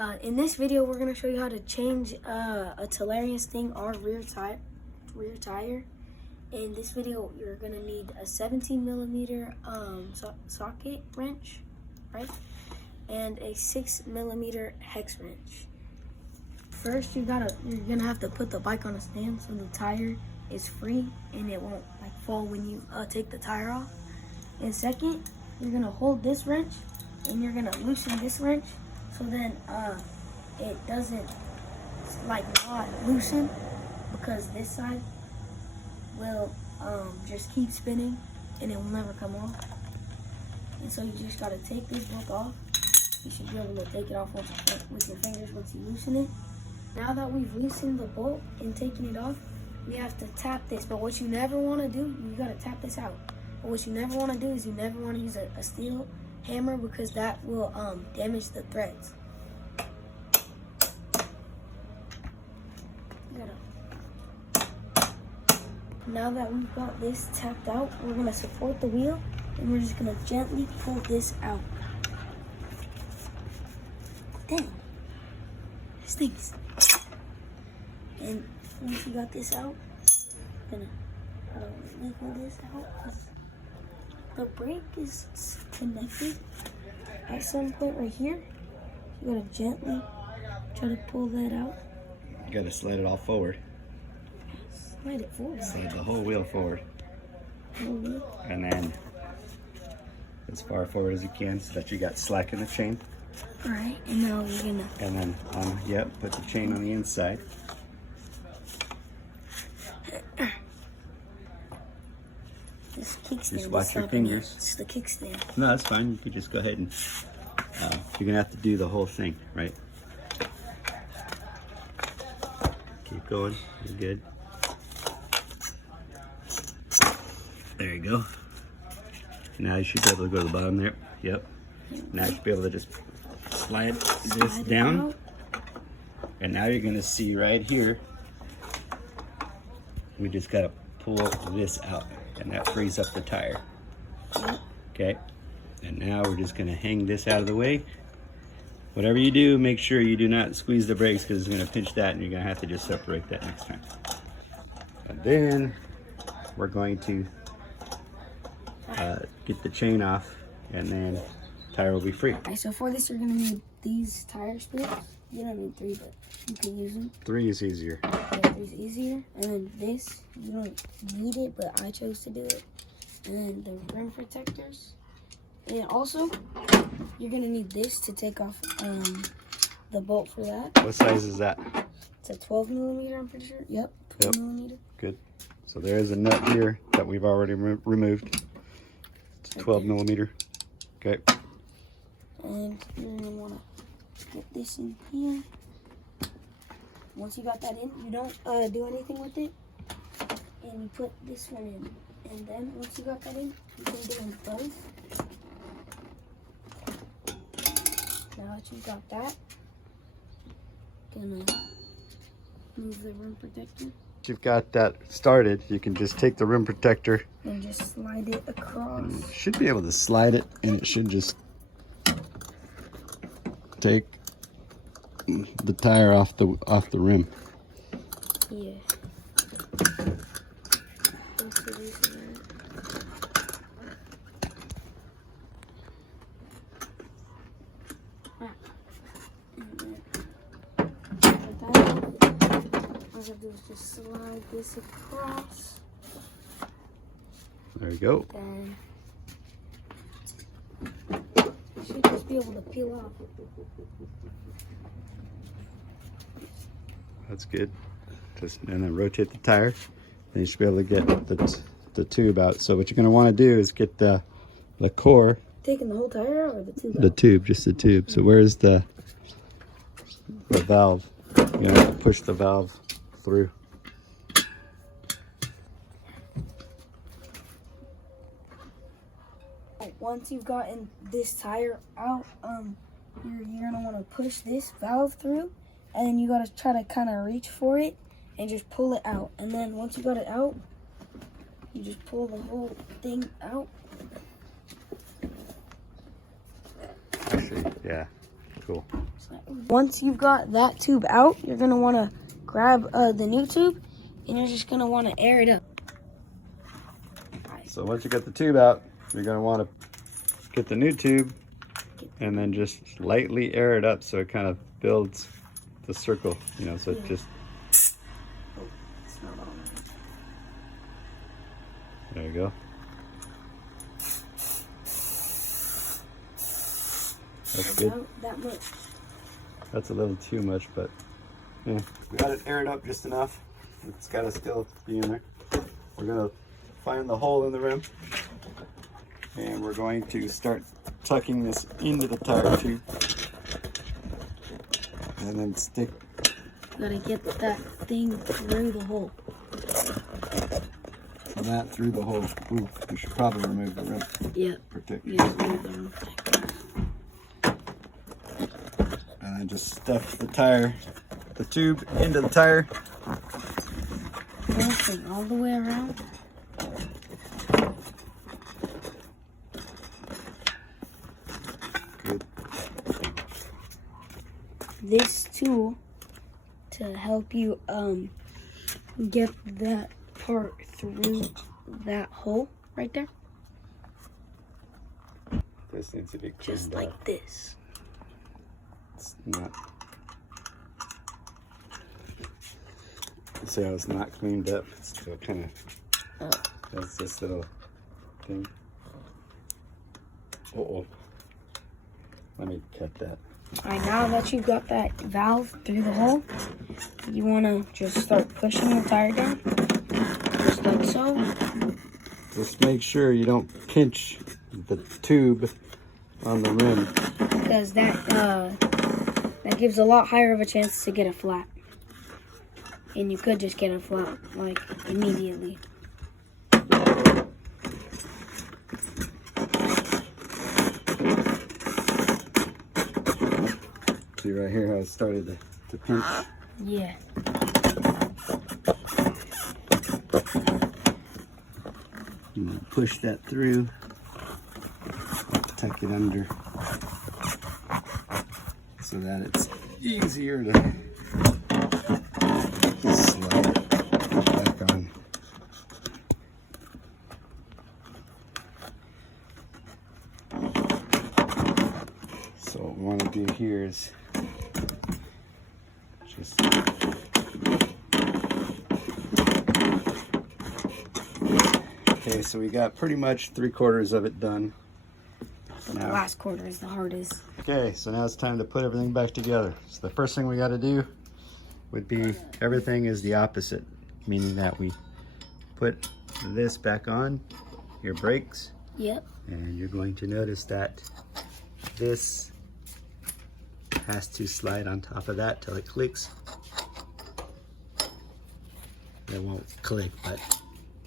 In this video, we're gonna show you how to change a Talaria Sting R rear tire. In this video, you're gonna need a 17mm socket wrench, right? And a 6mm hex wrench. First, you're gonna have to put the bike on a stand so the tire is free and it won't like fall when you take the tire off. And second, you're gonna hold this wrench and you're gonna loosen this wrench so then it doesn't like not loosen, because this side will just keep spinning and it will never come off. And so you just gotta take this bolt off. You should be able to take it off with your fingers once you loosen it. Now that we've loosened the bolt and taken it off, we have to tap this. But what you never want to do, you gotta tap this out. But what you never want to do is you never want to use a steel hammer, because that will damage the threads. Now that we've got this tapped out, we're gonna support the wheel and we're just gonna gently pull this out. Dang, this stinks. And once you got this out, I'm gonna wiggle this out, because the brake is connected at some point right here. You gotta gently try to pull that out. You gotta slide it all forward. Slide it forward. Slide the whole wheel forward. And then as far forward as you can so that you got slack in the chain. Alright, and now we're gonna... And then, put the chain on the inside. This kickstand. Just watch your fingers. It's the kickstand. No, that's fine. You could just go ahead and, you're gonna have to do the whole thing, right? Keep going, you're good. There you go. Now you should be able to go to the bottom there. Yep. Now you should be able to just slide this down. And now you're gonna see right here, we just gotta pull this out, and that frees up the tire. Okay. And now we're just gonna hang this out of the way. Whatever you do, make sure you do not squeeze the brakes, because it's gonna pinch that and you're gonna have to just separate that next time. And then we're going to get the chain off, and then the tire will be free. Alright, so for this you're gonna need these tire splits. You don't need 3, but you can use them. 3 is easier. Yeah, 3 is easier. And then this, you don't need it, but I chose to do it. And then the rim protectors. And also, you're gonna need this to take off the bolt for that. What size is that? It's a 12mm, I'm pretty sure. Yep, 12mm. Good. So there is a nut here that we've already removed. It's 12mm. Okay. And you're gonna wanna get this in here. Once you got that in, you don't do anything with it. And you put this one in. And then once you got that in, you can do them both. Now that you've got that, gonna move the rim protector. If you've got that started, you can just take the rim protector And just slide it across. and you should be able to slide it, and it should just take the tire off the rim. Yeah. All I have to do is just slide this across. There you go. Then you should just be able to peel off. That's good. And then rotate the tire. Then you should be able to get the tube out. So what you're going to want to do is get the core. Taking the whole tire out, or the tube out? The tube, just the tube. So where's the valve? You're going to have to push the valve through. Once you've gotten this tire out, you're gonna want to push this valve through, and then you gotta try to kind of reach for it and just pull it out. And then once you got it out, you just pull the whole thing out. I see. Yeah. Cool. Once you've got that tube out, you're gonna want to grab the new tube, and you're just gonna want to air it up. So once you get the tube out, you're gonna want to get the new tube and then just lightly air it up so it kind of builds the circle, you know, so it just... Oh, it's not on. There you go. That's good. That much. That's a little too much, but yeah. We got it aired up just enough. It's got to still be in there. We're gonna find the hole in the rim, and we're going to start tucking this into the tire tube, and then stick. Gotta get that thing through the hole. That through the hole. Ooh, we should probably remove the rim. Yeah. Protector. Yeah, remove the rim protector. And then just stuff the tube into the tire. Whole thing all the way around. Good. This tool to help you get that part through that hole right there. This needs to be cleaned Just like up. this. It's not. See how it's not cleaned up? It's still kind of. That's this little thing. Uh-oh. Let me cut that. Alright, now that you've got that valve through the hole, you want to just start pushing the tire down, just like so. Just make sure you don't pinch the tube on the rim. Because that gives a lot higher of a chance to get it flat. And you could just get it flat, like, immediately. See right here how it started to pinch? Yeah. You want to push that through, tuck it under, so that it's easier to slide it back on. So what we want to do here is just okay, so we got pretty much 3/4 of it done. But the last quarter is the hardest. Okay, so now it's time to put everything back together. So the first thing we got to do would be everything is the opposite, meaning that we put this back on, your brakes, Yep. and you're going to notice that this has to slide on top of that till it clicks. It won't click, but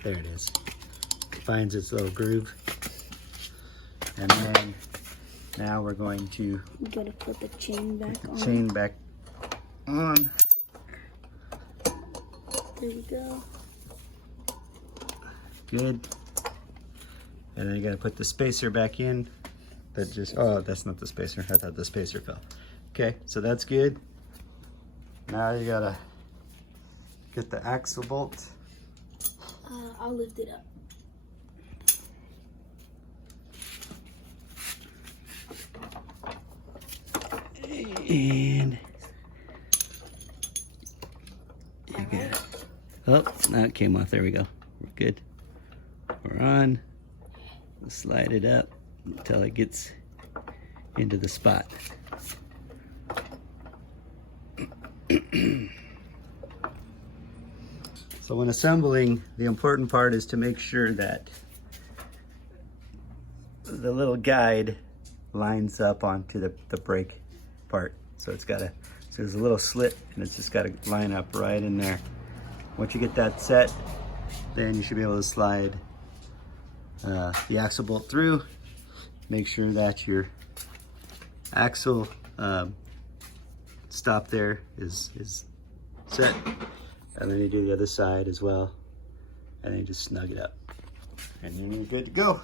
there it is. It finds its little groove. And then now we're going to We gotta put the chain back on. chain back on. There you go. Good. And then you gotta put the spacer back in. That just, oh, that's not the spacer. I thought the spacer fell. Okay, so that's good. Now you gotta get the axle bolt. I'll lift it up. And you got it. Oh, now it came off. There we go. We're good. We're on. Slide it up until it gets into the spot. So when assembling, the important part is to make sure that the little guide lines up onto the brake part. So it's got so there's a little slit and it's just got to line up right in there. Once you get that set, then you should be able to slide the axle bolt through. Make sure that your axle stop there is set, and then you do the other side as well, and then you just snug it up, and then you're good to go.